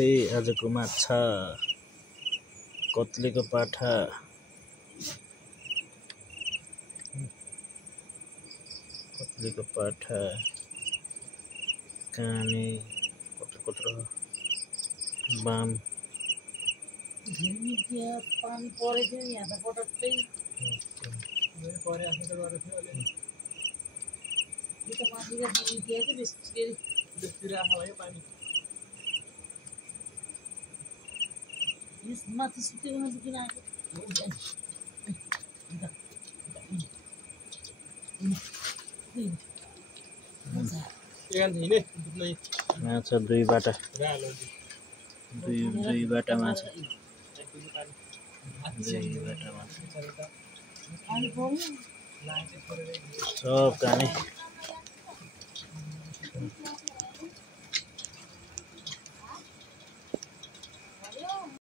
थिए आजको माछा कत्लेको पाठा काने कत्रो बाम पानी परेको थियो यहाँ त पटक्कै परे आफ्नो त गरेको थियो अलि यो त माथिका दिदी दिए कि बेसतिर आएको भयो पानी यस माथि सुतेको माथि किन आएको माछा दुईबाट माछा सब काने